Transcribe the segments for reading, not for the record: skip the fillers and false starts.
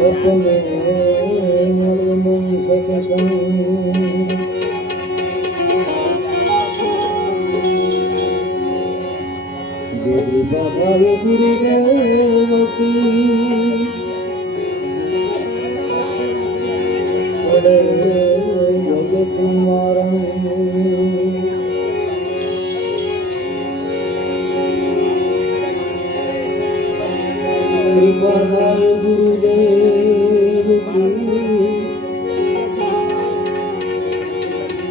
સપને મળે સત્સંગ દેવી બાબા ગુરી દેવકી પડે જગત મારા કૃપાદાય ગુરુદેવ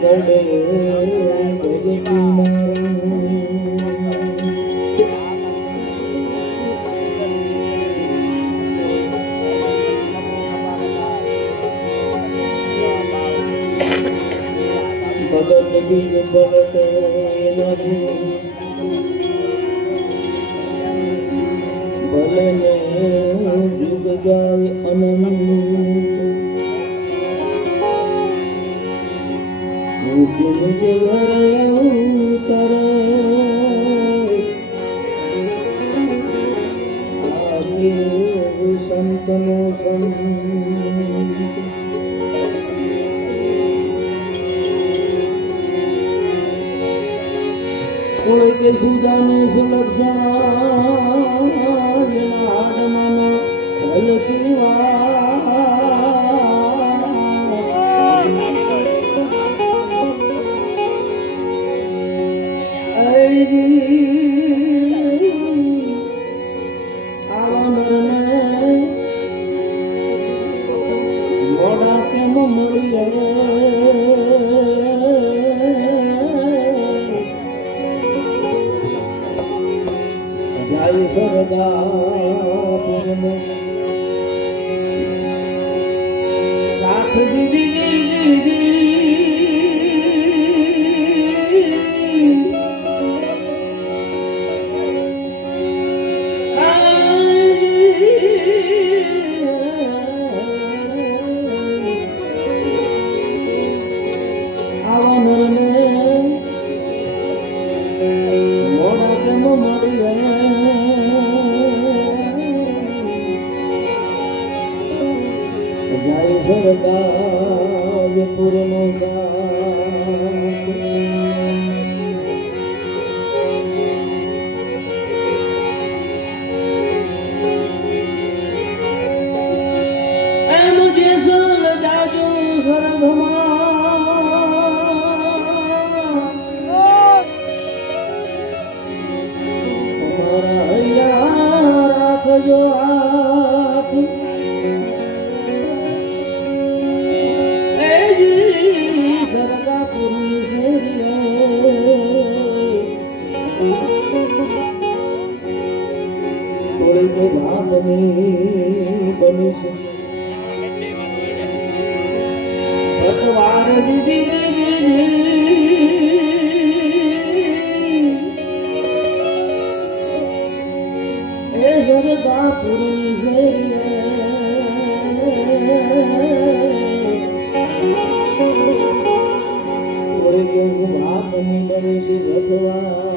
પડે જગત ભગત બીજ પલટે નથી ભલે ને યુગ જાય અનંત નિજ ઘરે ઉતરે આજે સંતનો સંત કોઈ કે સુજાને સુલક્ષણ આડમાનો હલકી મોડા કેમ મળી જાય સરદા સાથ દીદી જાય સરકાર પૂર્ણો એમ જે સલ જાજો તમારા હૈયા રાખજો હાથ ભાગ બની છે ભગવાન એ સરદા પૂરી છે ભાગ બની છે ભગવાન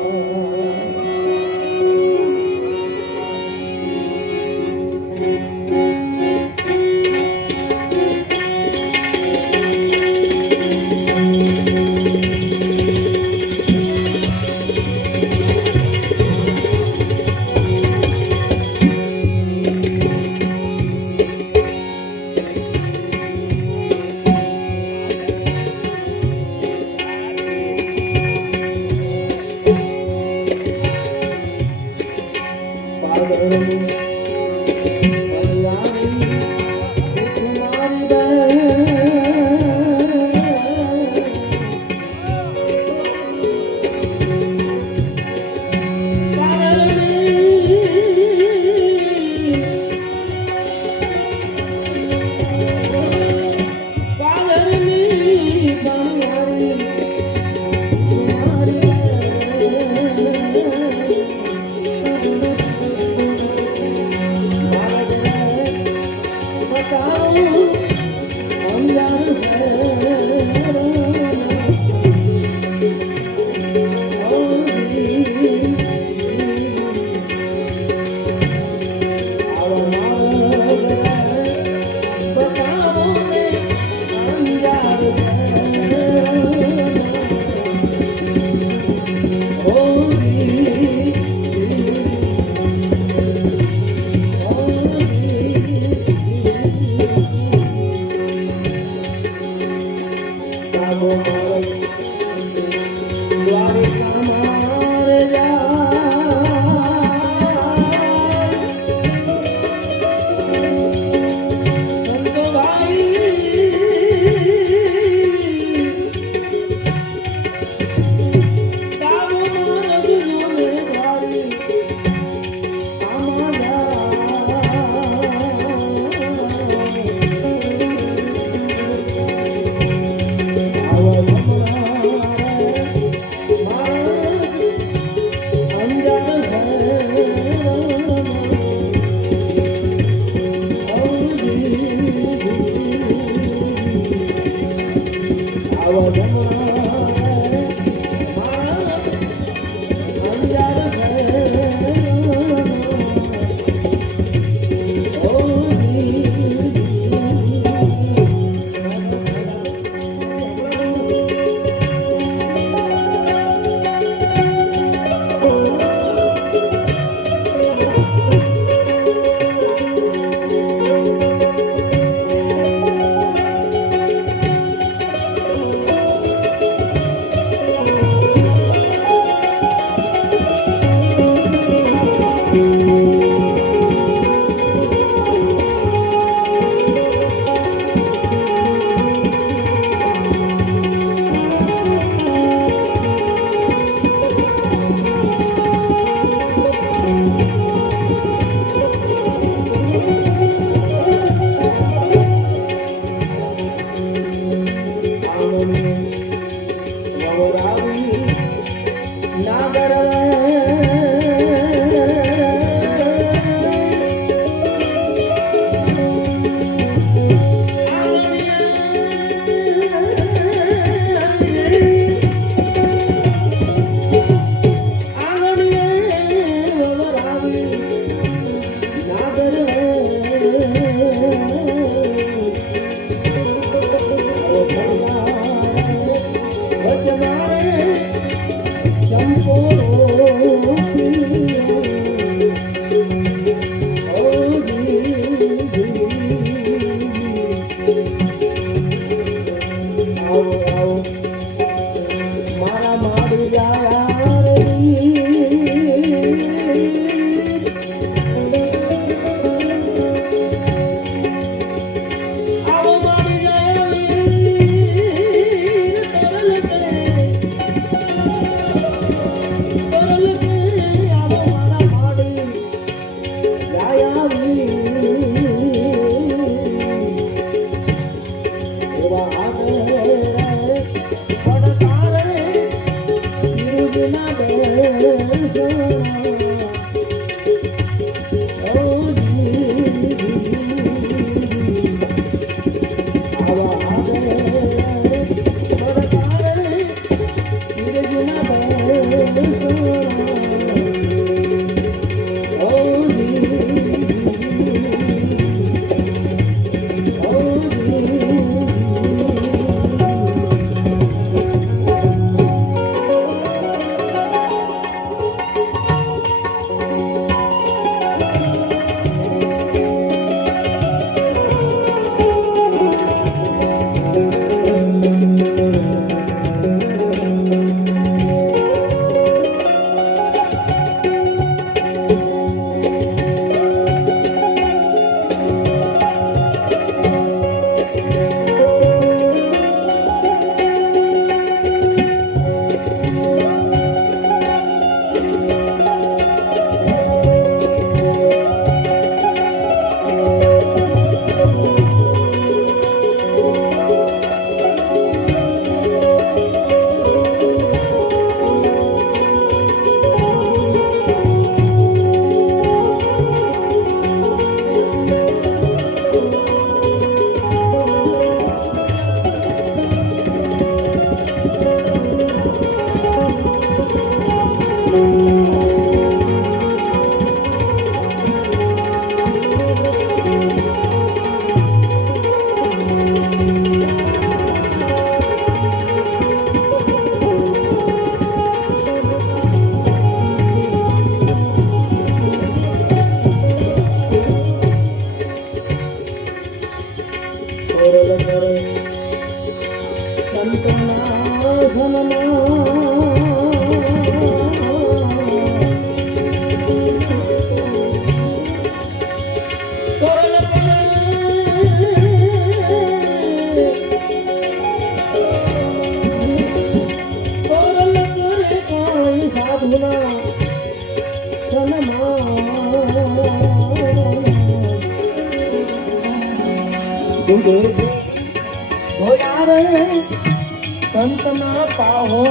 સંતના પાહો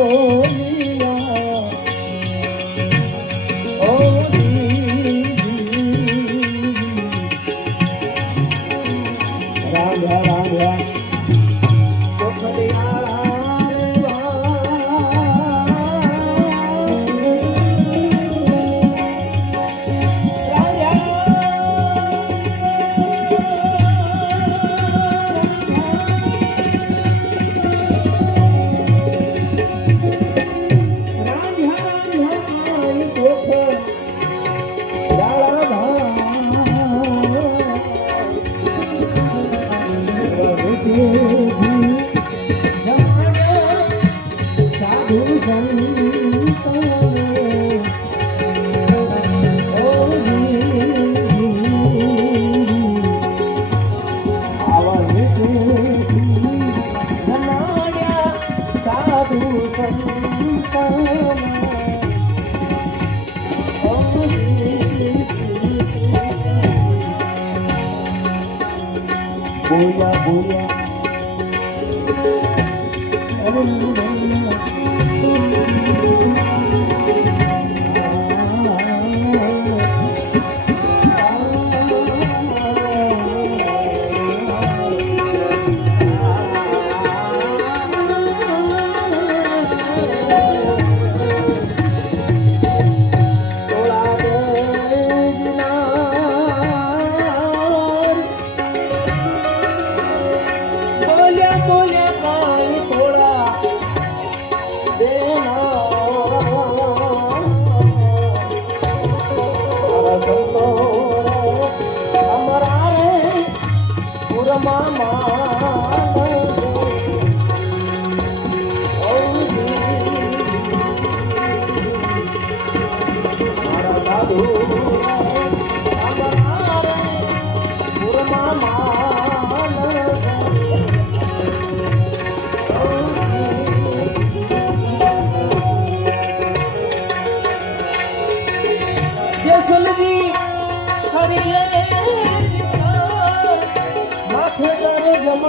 રાજા રાજા બોલ્યા બોલ્યા માથે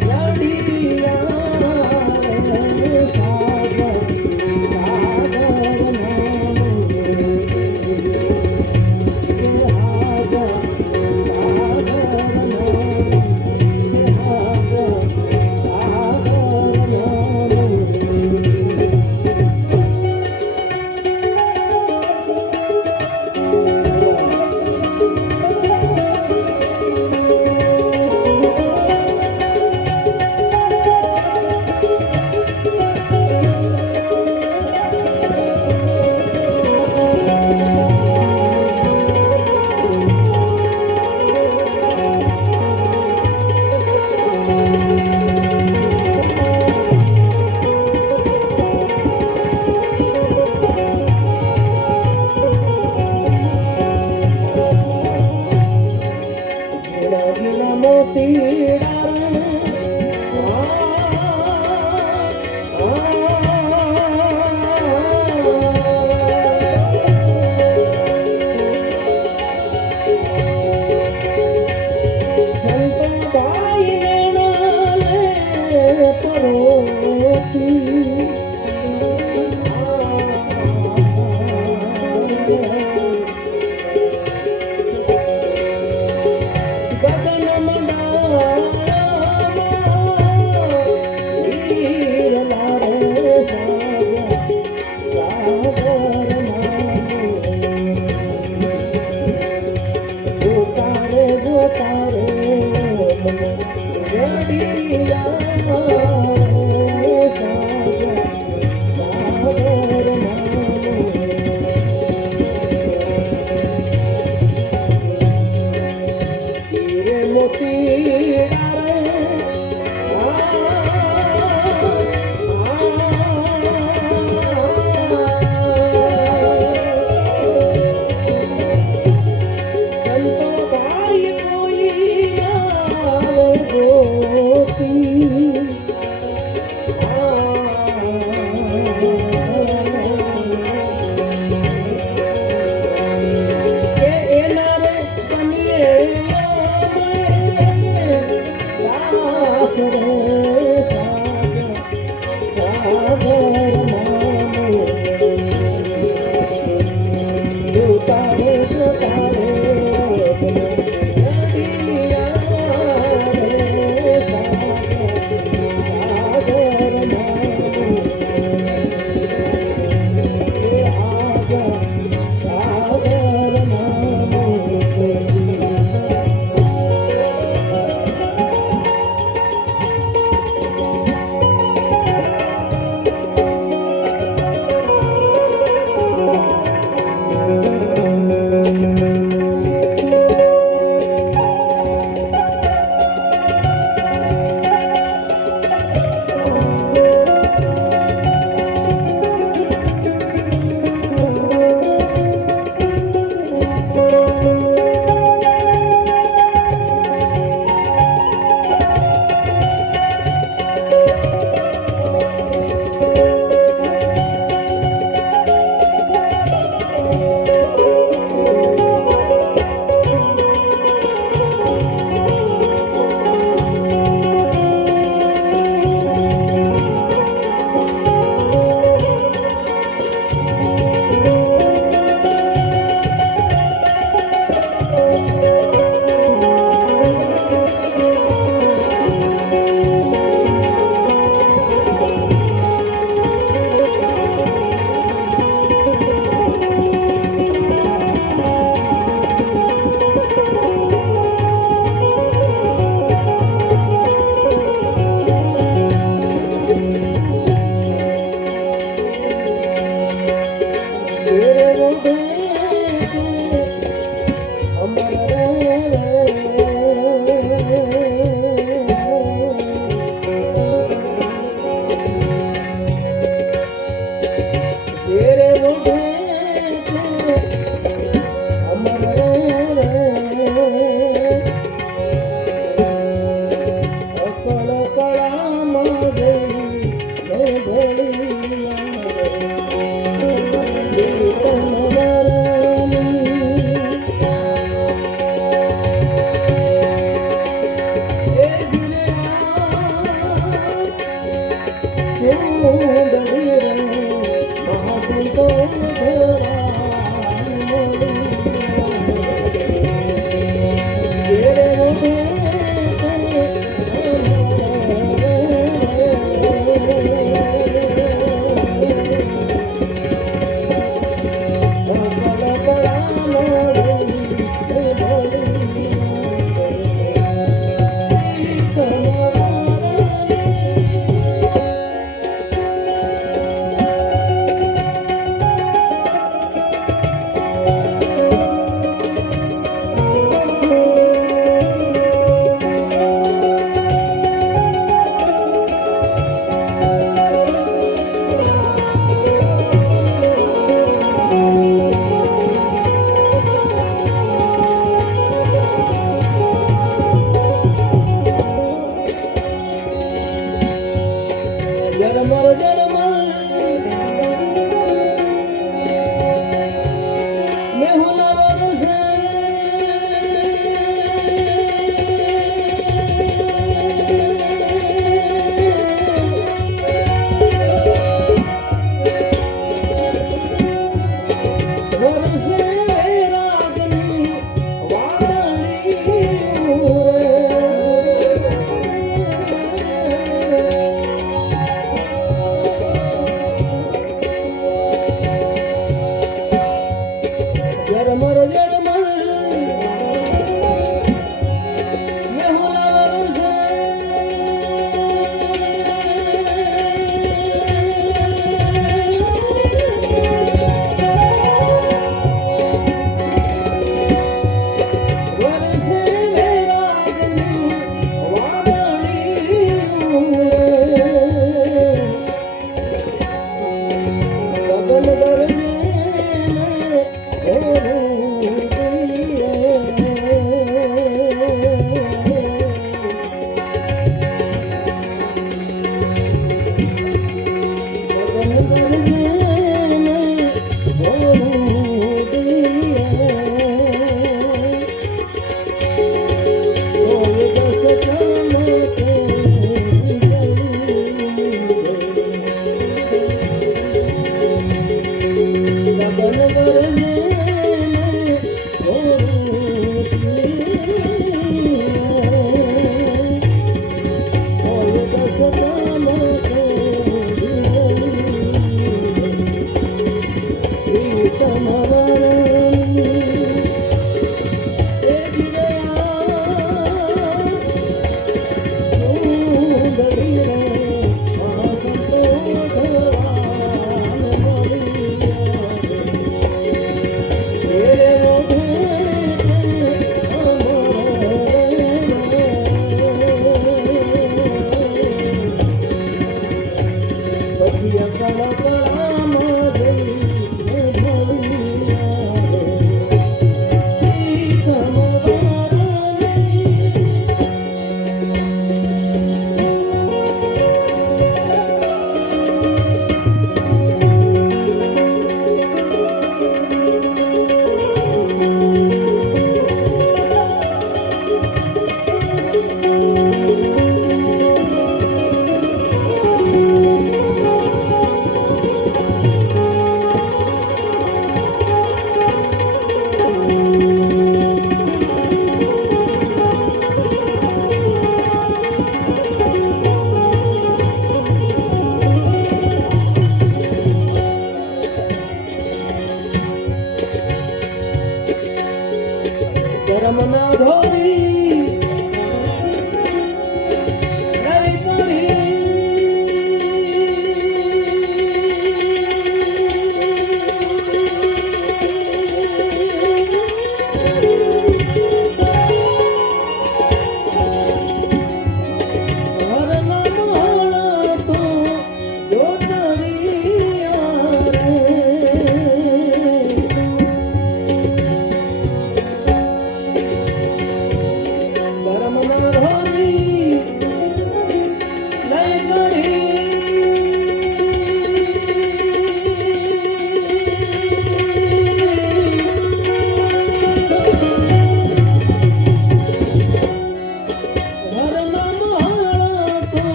તારે એના મોતીડા રે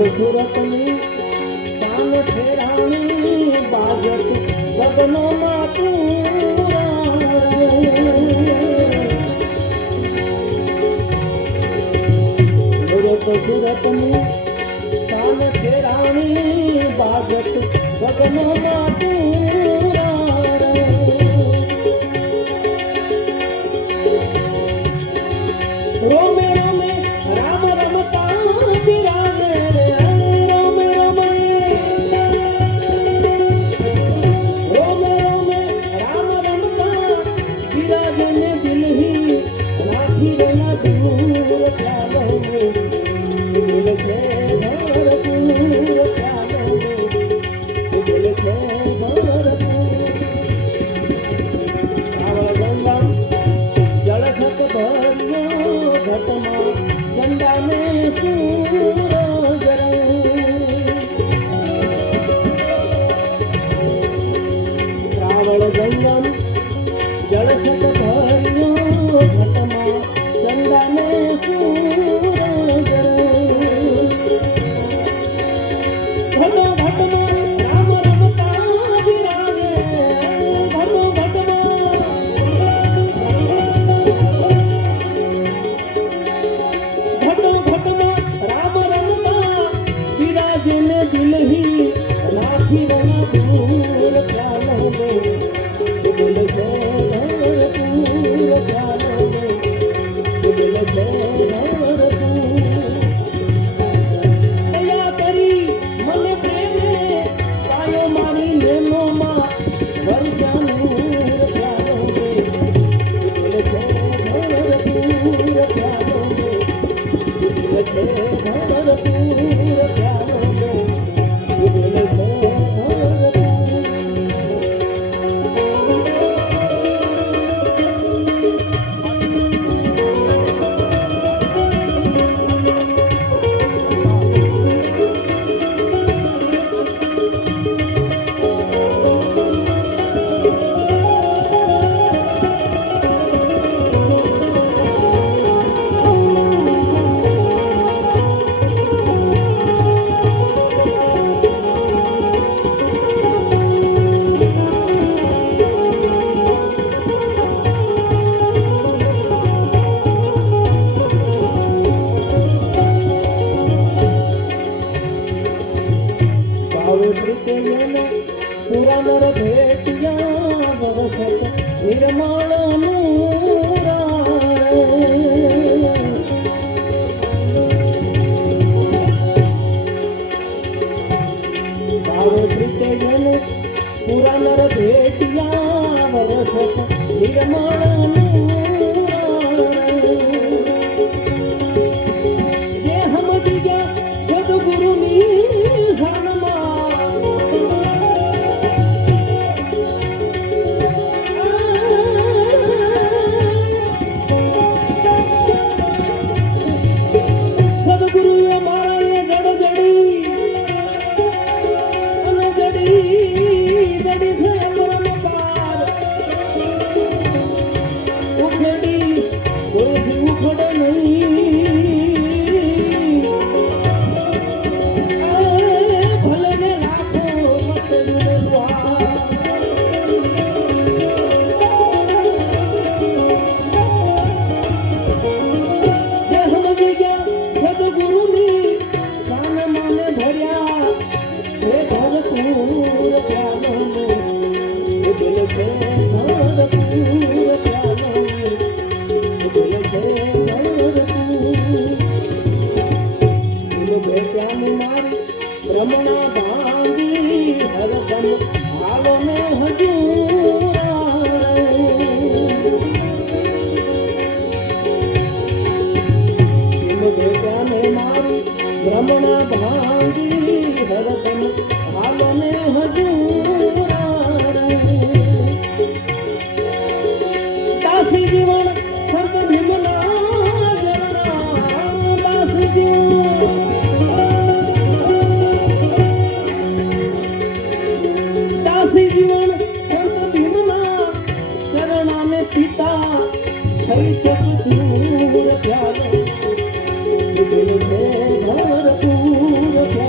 સુરતની શાન ઠેરાણી બાજત ગગનોમાં સુરતની શાન ઠેરાણી બાજત ગગનોમાં રોમે રોમે રામ રમતા બિરાજે રોમે રોમે રોમે રોમે રામ રમતા બિરાજે ને દિલહી રાખી રેના દૂર ચાલો દિલ છે ભર દૂર ચાલો દિલ છે ભર આવળ ગંગા જળ સત ભર્યો ઘટમાં ચંડાને સૂરજ રાવળ ગંગમ જળ સત ભર્યો ઘટમાં ચંડાને સૂરજ ઘટો ઘટમાં રામ રમતા બિરાજે ઘટો ઘટમાં ઘટો ઘટમાં રામ રમતા બિરાજે ને દિલહી રાખી રણા દૂર ચાલો દિલ છે ભર દૂર ચાલો દિલ છે ભર દયા કરી મને પ્રેમે પાયો મારી નેમોમાં વર્ષાનું ચાલો દિલ છે ભર દૂર ચાલો દિલ છે ભર દૂર ચાલો દિલ છે ભર પુરા નર ભેટિયા વરસત નિર્મળ પુરા નર ભેટિયા વરસત નિર્મળ જે હમજી ગયા સદગુરુની રમણા ભાંગી હરદમ હાલો ને હજુરાને મારી રમણા ભાંગી હરદમ હાલો ને હજુરા દાસી જીવન સંત ભીમના જરણા દાસી જીવન જીવન સંત ભીમના ચરણાને પિતા થઈ ચક દૂર ચાલો દિલ છે ભરપૂર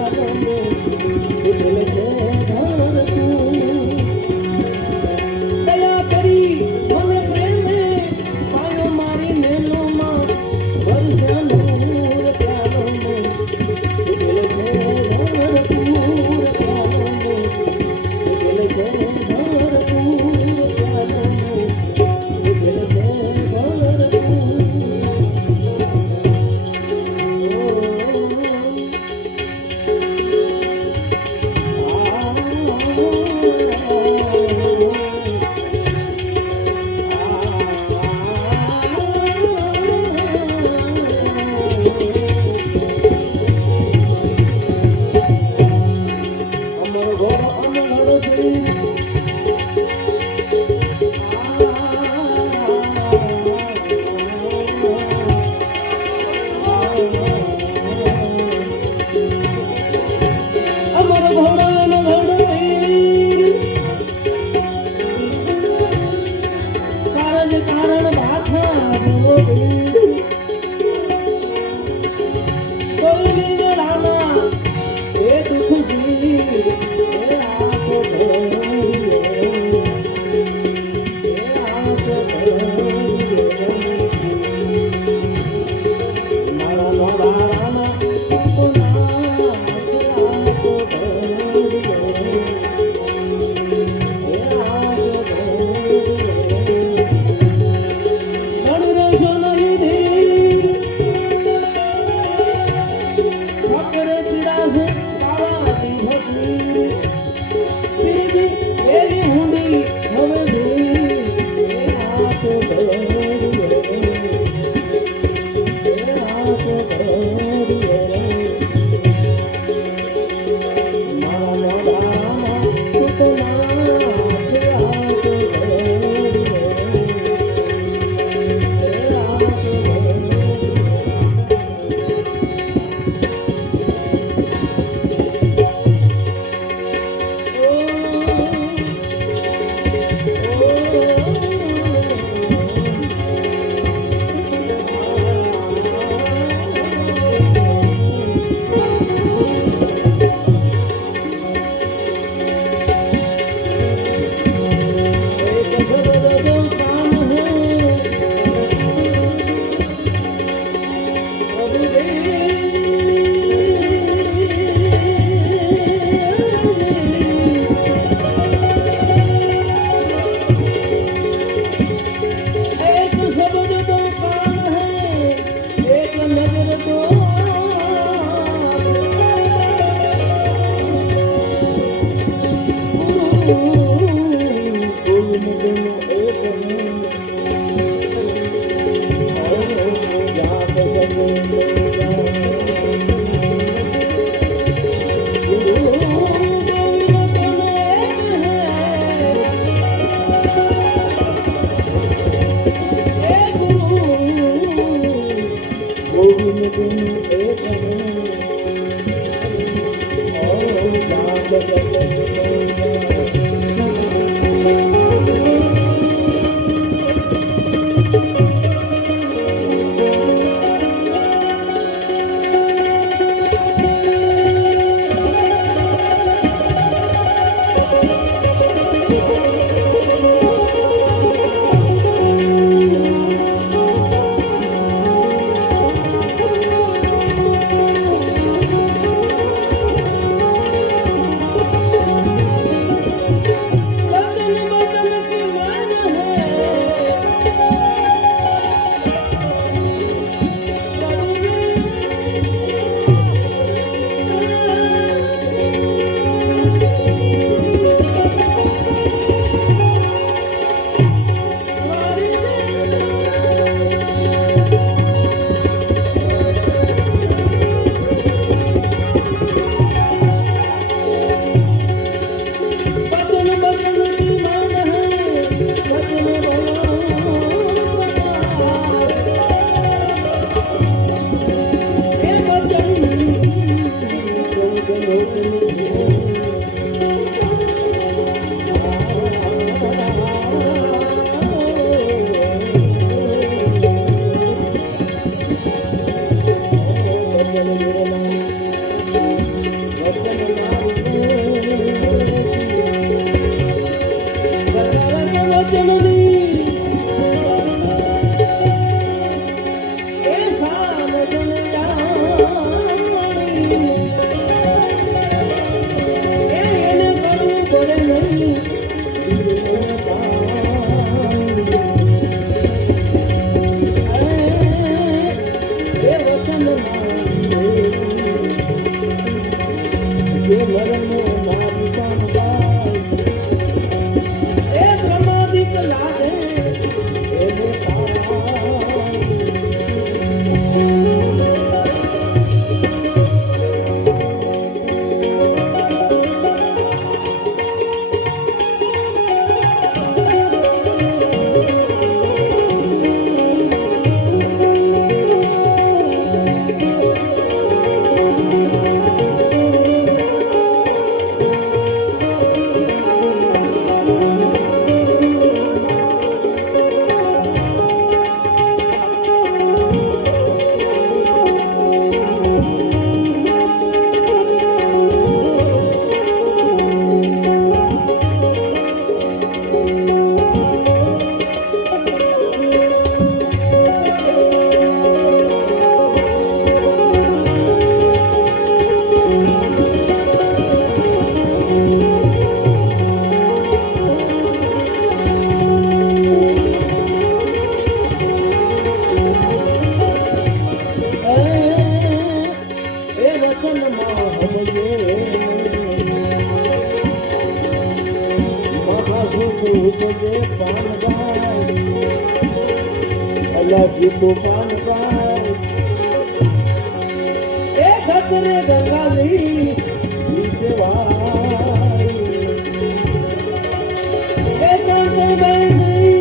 જીતજે પાન ગાય અલા જીતું પાન ગાય એ ખતરે ગંગાલી નીચે વાય એ કાંતે બેસી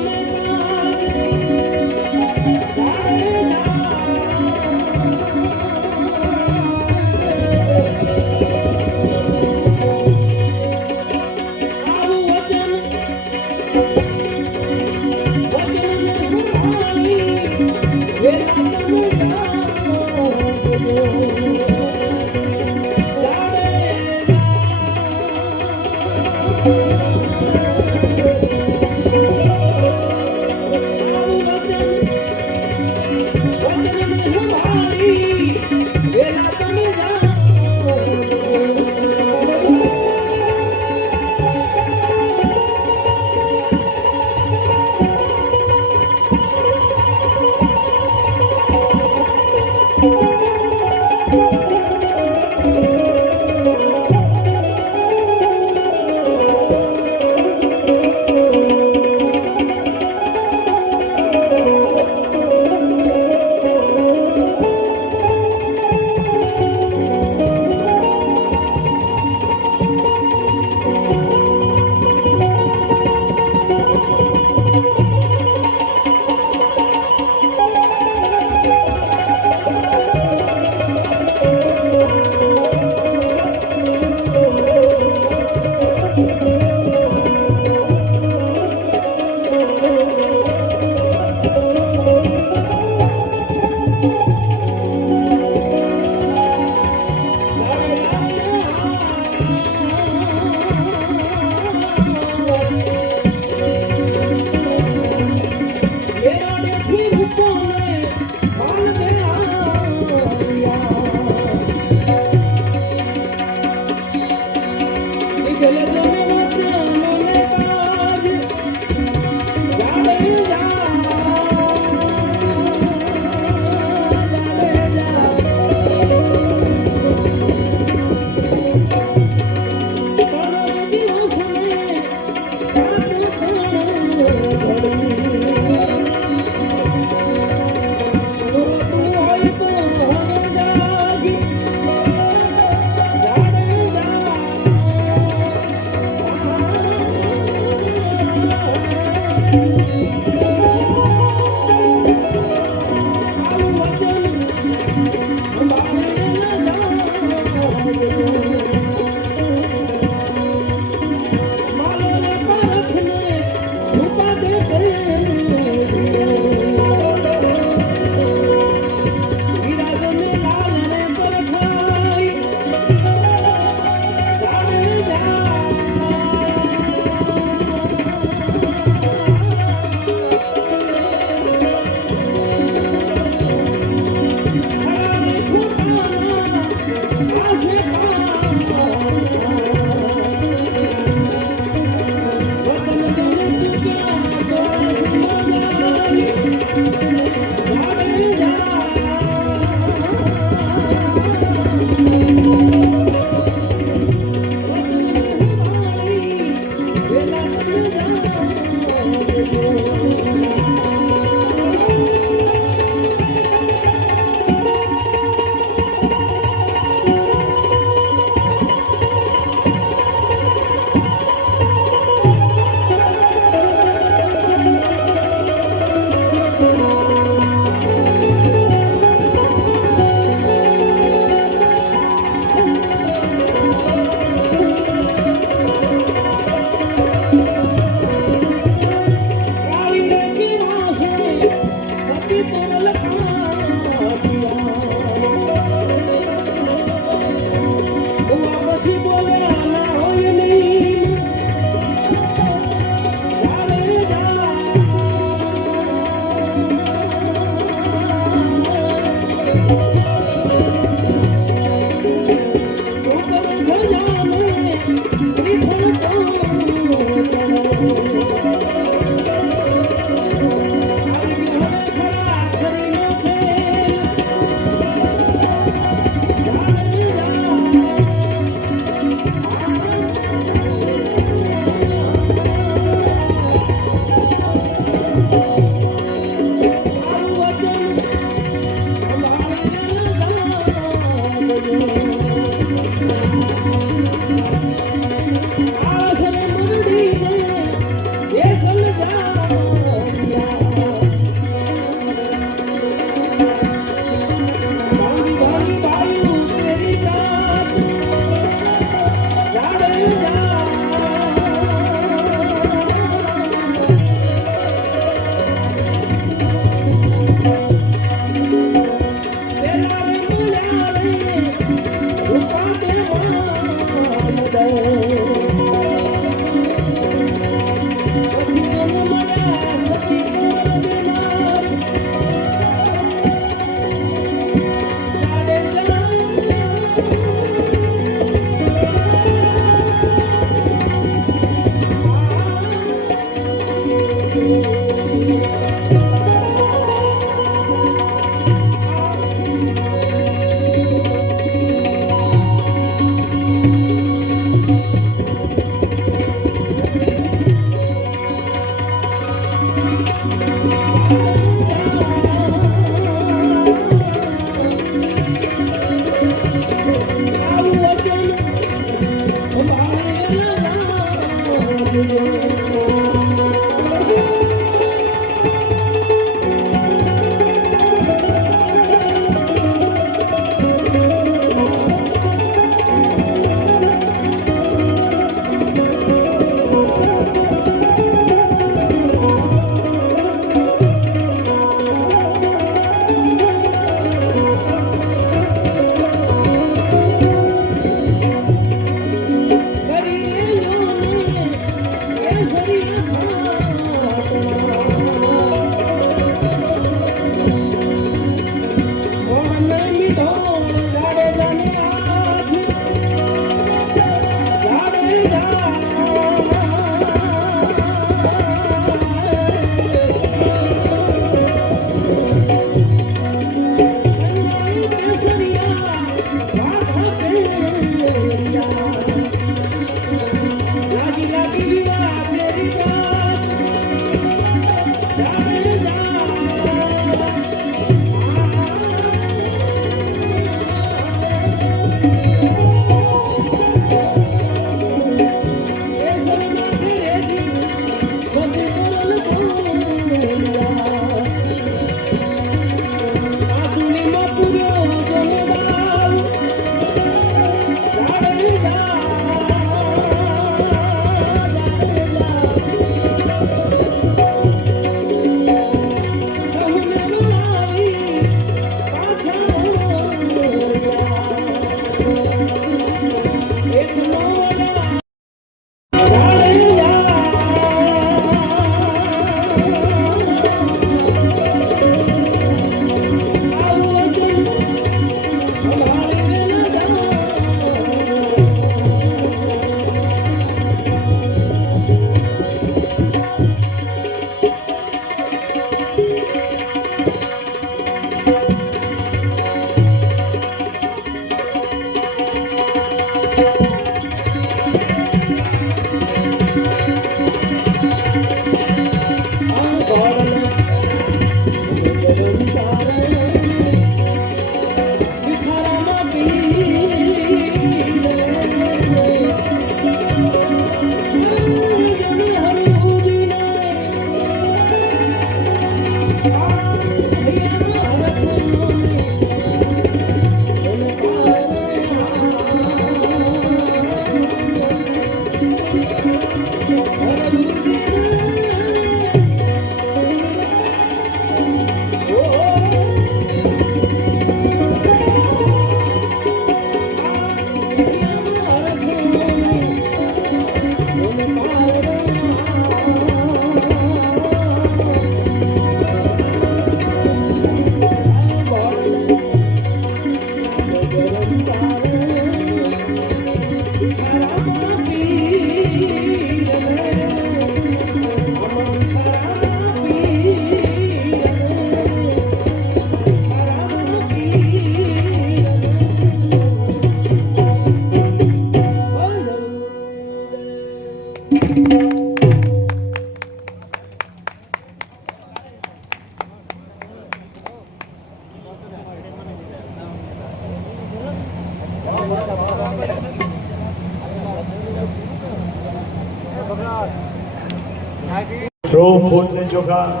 ધ્રો ફૂલ ને ચોખા.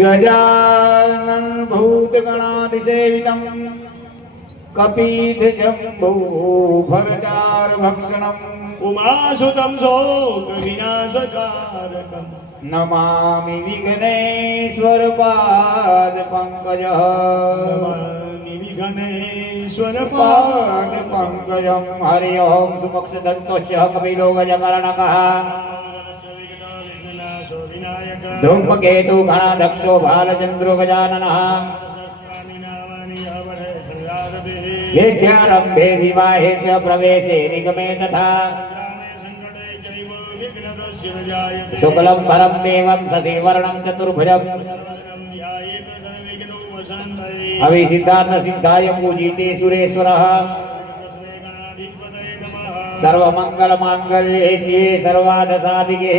ગજાનન ભૂતગણાધિસેવિતમ કપિત જંબો ભરચાર ભક્ષણમ ઉમાસુતમ શોક વિનાશકારકમ નમામિ વિઘ્નેશ્વર પાદ પંકજ નમામિ વિઘ્નેશ્વર પાદ પંકજમ હરિ ઓમ સુમક્ષ દત્તોશ્ય કપિલો ગજકર્ણકઃ ધૂમકેતુ ગણાધક્ષો ભાલચંદ્રો ગજાનનઃ વિદ્યારંભે વિવાહે ચ પ્રવેશે નિગમે તથા શુક્લમ ભરમ દેવમ સશિવર્ણમ ચતુર્ભુજમ અવિસિદ્ધાર્થ સિદ્ધાય પૂજિતે સુરેશ્વરઃ સર્વમંગલ માંગલ્ये શિવે સર્વાર્થ સાધિકે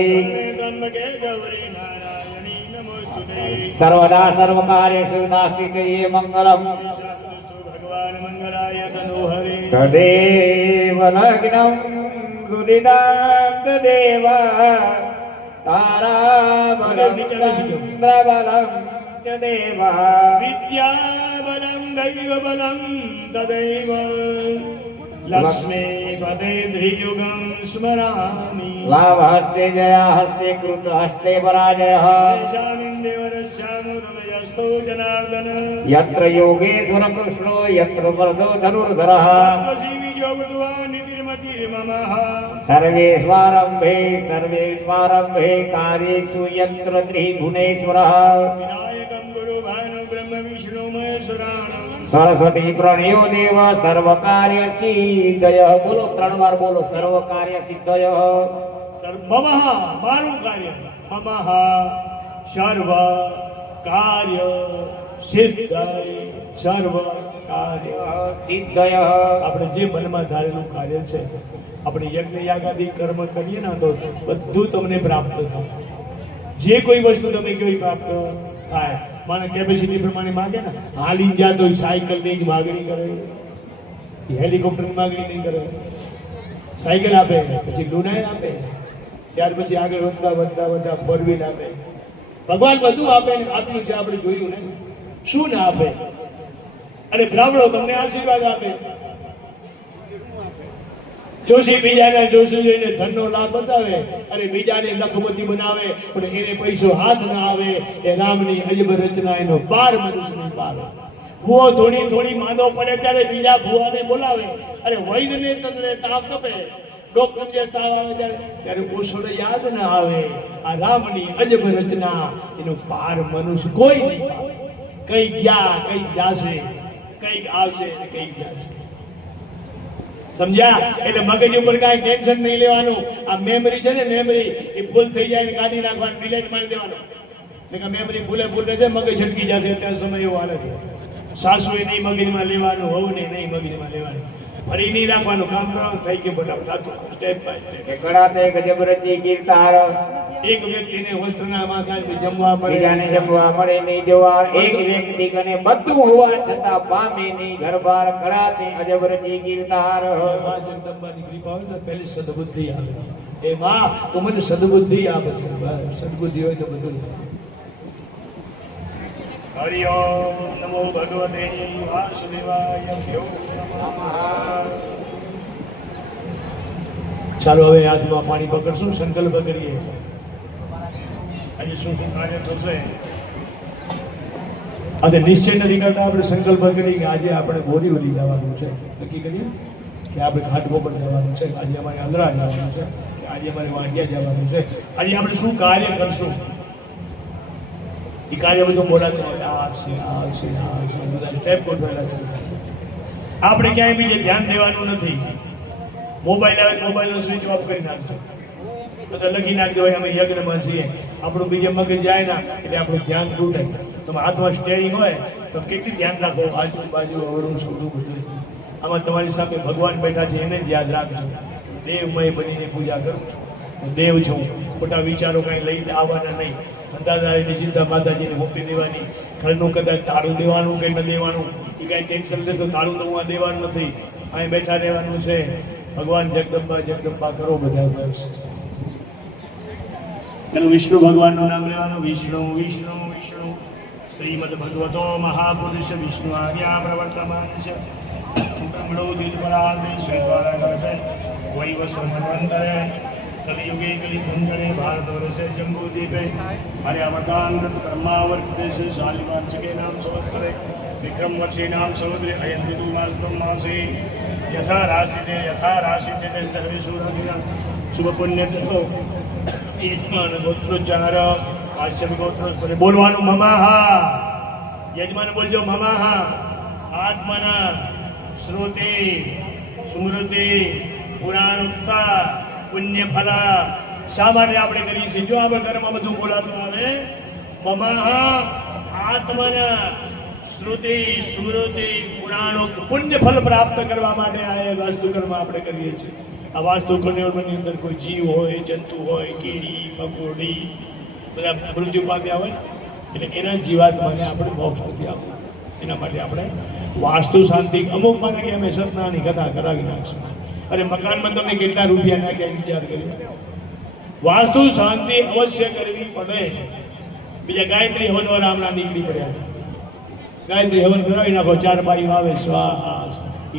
સર્વદા સર્વકાર્યેષુ નાસ્તિકે મંગલમ તદેવ લગ્નમ સુદિદાં તદેવ તારાબલમ ચંદ્રબલમ ચ દેવ વિદ્યાબલમ દૈવબલમ તદૈવ લક્ષ્મી પદે ધ્રિયુગમ સ્મરામિ વાવ હસ્તે જયા હસ્તે કૃત હસ્તે પરાજયઃ શામિન્દેવરસ્યામુરમયસ્તો જનાર્દન યત્ર યોગેશ્વર કૃષ્ણો યત્ર વરદો ધનુર્ધરઃ સર્વેશ્વારંભે સર્વેશ્વારંભે કાર્યેષુ યત્ર ત્રિભુવનેશ્વરઃ વિનાયકં ગુરુભાનુ બ્રહ્મ વિષ્ણુ મહેશ્વરાણં સરસ્વતી પ્રણયો દેવ સર્વ કાર્ય સિદ્ધય બોલો 3 વાર બોલો સર્વ કાર્ય સિદ્ધય મમઃ મારું કાર્ય મમઃ સર્વ કાર્ય સિદ્ધય સર્વ કાર્ય સિદ્ધય આપણે જે મનમાં ધારેલું કાર્ય છે આપણે યજ્ઞ યાગાદી કર્મ કરીએ ને તો બધું તમને પ્રાપ્ત થાય. જે કોઈ વસ્તુ તમે કેવી પ્રાપ્ત થાય. માણસ કેપેસિટી પ્રમાણે માગે ને હાલી ગયા તો સાયકલ ની જ માગણી કરે, હેલિકોપ્ટર ની માગણી નહીં કરે. સાયકલ આપે પછી લુનાઈ આપે, ત્યાર પછી આગળ વધતા વધતા વધતા ફોર વ્હીલ આપે. ભગવાન બધું આપે ને આપ્યું છે આપણે જોયું ને શું ના આપે. અને બ્રાહ્મણો તમને આશીર્વાદ આપે. જોશી બીજાને જોશી જોઈને ધનનો લાભ બતાવે અને બીજાને લખપતિ બનાવે પણ એને પૈસો હાથ ના આવે. એ રામની અજબ રચના એનો પાર મનુષ્ય નહીં પાવે. ભૂવો થોડી થોડી માંદો પડે ત્યારે બીજા ભૂવાને બોલાવે. અરે વૈદ્યને તમને તાવ કપે, ડોક્ટરને તાવ આવે ત્યારે ઓછોડે યાદ ના આવે. આ રામની અજબ રચના એનો પાર મનુષ્ય કોઈ નહીં પાવે. કઈ ગયા કઈ જાશે, કઈક આવશે ને કઈક જશે. સમજ્યા? એટલે મગજ ઉપર કાંઈ ટેન્શન નહીં લેવાનું. આ મેમરી છે ને મેમરી એ ફૂલ થઈ જાય ને કાઢી નાખવાનું, ડિલેટ મારી દેવાનું. મેમરી ફૂલે ફૂલ રહેશે, મગજ છટકી જશે. અત્યારે સમય એવો હાલે છે. સાસુએ નહીં મગજમાં લેવાનું, વહુને નહીં મગજમાં લેવાનું. ફરી નહીં રાખવાનું, કામ કરવાનું, થઈ ગયું બનાવ થતું સ્ટેપ બાય સ્ટેપ. કડાતે ગજબ રચી કીર્તાર એક વ્યક્તિને વસ્ત્રના માથા જમવા મળે, બીજાને જમવા મળે નહીં જોવા. એક વ્યક્તિ કને બધું હોવા છતાં પામે નહીં ઘરબાર. કડાતે અજબ રચી કીર્તાર માં જગદંબાની કૃપા હોય તો પહેલી સદબુદ્ધિ આવે. એ માં તો મને સદબુદ્ધિ આપે છે. સદબુદ્ધિ હોય તો બધું. હરિ ઓમ નમો ભગવતે વાસુદેવાય. ચાલો હવે હાથમાં પાણી પકડશું, સંકલ્પ કરીએ આજે શું શું કાર્ય થશે. આજે નિશ્ચય નથી કરતા, આપણે સંકલ્પ કરીએ કે આજે આપણે બોરીવલી જવાનું છે. નક્કી કરીએ કે આપણે ઘાટકો પર જવાનું છે, આજે અમારે આંધ્રા જવાનું છે, કે આજે અમારે વાંઢિયા જવાનું છે. આજે આપણે શું કાર્ય કરશું એ કાર્ય બધું બોલાતો હોય. આ છે બધા સ્ટેપ ગોઠવેલા છે. આપણે ક્યાંય બીજે ધ્યાન દેવાનું નથી. મોબાઈલ આવે મોબાઈલનો સ્વિચ ઓફ કરી નાખજો, તો લખી નાખજો ભાઈ અમે યજ્ઞમાં છીએ. આપણું બીજે મગજ જાય ના એટલે આપણું ધ્યાન તૂટે. તમે હાથમાં સ્ટેરિંગ હોય તો કેટલી ધ્યાન રાખો, આજુબાજુ અવળું સૌરું બધું. આમાં તમારી સામે ભગવાન બેઠા છે એને જ યાદ રાખજો. દેવમય બનીને પૂજા કરું છું, હું દેવ છું. ખોટા વિચારો કાંઈ લઈને આવવાના નહીં. ધંધાદારીની ચિંતા માતાજીને મૂકી દેવાની. ઘરનું કદાચ તાળું દેવાનું કે ન દેવાનું એ કાંઈ ટેન્શન લેશો. તાળું તો હું દેવાનું નથી, અહીં બેઠા રહેવાનું છે. ભગવાન જગદંબા જગદંબા કરો બધા બસ. પેલું વિષ્ણુ ભગવાનનું નામ લેવાનું. વિષ્ણુ વિષ્ણુ વિષ્ણુ શ્રીમદ ભગવતો મહાપુરુષ વિષ્ણુ આર્યા પ્રવર્તમાન છે બ્રહ્મણો દિલપરાર્ધે શ્વેતવારા કરતે વૈવસ્વમન્વંતરે કલિયુગે કલિધંકરે ભારત વર્ષે જંબૂદીપે આર્યાવર્તાંગત બ્રહ્માવર્તે છે શાલિવાંશકે નામ સંવત્સરે વિક્રમ વર્ષે નામ સંવત્સરે અયન ઋતુ માસે યથા રાશિને સર્વે સુરગિના શુભ પુણ્ય દસો યજમાન ગોત્રોચ્ચાર કાશ્યપ ગોત્રો બોલવાનું મમાહા. યજમાન બોલજો મમાહા. આત્મના શ્રુતિ સ્મૃતિ પુરાણોક્તા પુણ્ય ફલા. શા માટે આપણે કરીએ છીએ? જો આપણે ઘરમાં બધું બોલાતું આવે મમાહા આત્મના શ્રુતિ સ્મૃતિ પુરાણોક્ત પુણ્ય ફલ પ્રાપ્ત કરવા માટે આ વાસ્તુ કર્મ આપણે કરીએ છીએ. આ વાસ્તુ કર્મની અંદર કોઈ જીવ હોય, જંતુ હોય, કીડી મકોડી બધા મૃત્યુ પામ્યા હોય એટલે એના જીવાત્માને આપણે મોક્ષ નથી આપવું. એના માટે આપણે વાસ્તુ શાંતિ અમુક માને કે અમે સત્યનારાયણની કથા કરાવી નાખશું. અરે મકાનમાં તમે કેટલા રૂપિયા નાખ્યા વિચાર કર્યો? વાસ્તુ શાંતિ અવશ્ય કરવી પડે. બીજા ગાયત્રી હવન વાળા હમણાં નીકળી પડ્યા છે. ગાયત્રી હવન કરાવી નાખો, 4 બાઈ આવે સ્વાહા.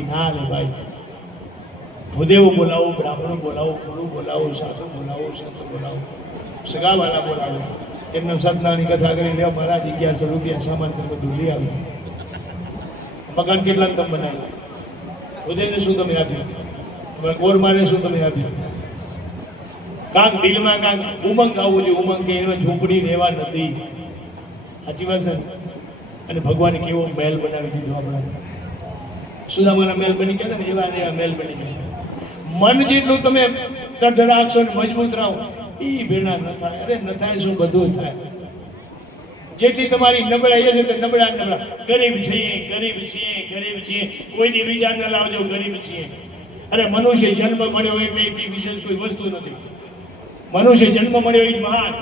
એ ના લે ભાઈ. ભૂદેવો બોલાવો, બ્રાહ્મણો બોલાવો, ગુરુ બોલાવો, સાધુ બોલાવો, સંત બોલાવો, સગાવાલા બોલાવો. એમને સત્યનારાયણની કથા કરી લેવા મહારાજ 1100 રૂપિયા સામાન બધું લઈ આવ્યું. મકાન કેટલા તમે બનાવ્યું? ઉદયને શું તમે આપ્યું? ગોરમાને શું તમે આપ્યું? કાંક દિલમાં કાંક ઉમંગ આવવું જોઈએ. ઉમંગ કે એમાં ઝૂંપડી રહેવા નથી. સાચી વાત છે. અને ભગવાને કેવો મહેલ બનાવી દીધો આપણે. સુદામાના મહેલ બની ગયા ને એવા મહેલ બની ગયા. મન જેટલું તમે તડ રાખશો ને મજબૂત રહો એ ભેણા ન થાય. અરે ન થાય શું બધું થાય. જેટલી તમારી નબળાઈ હશે તો નબળા નબળા. ગરીબ છીએ, ગરીબ છીએ, ગરીબ છીએ. કોઈની વિચાર ન લાવજો, ગરીબ છીએ. અરે મનુષ્ય જન્મ મળ્યો એટલે એથી વિશેષ કોઈ વસ્તુ નથી. મનુષ્ય જન્મ મળ્યો એ જ મહાન.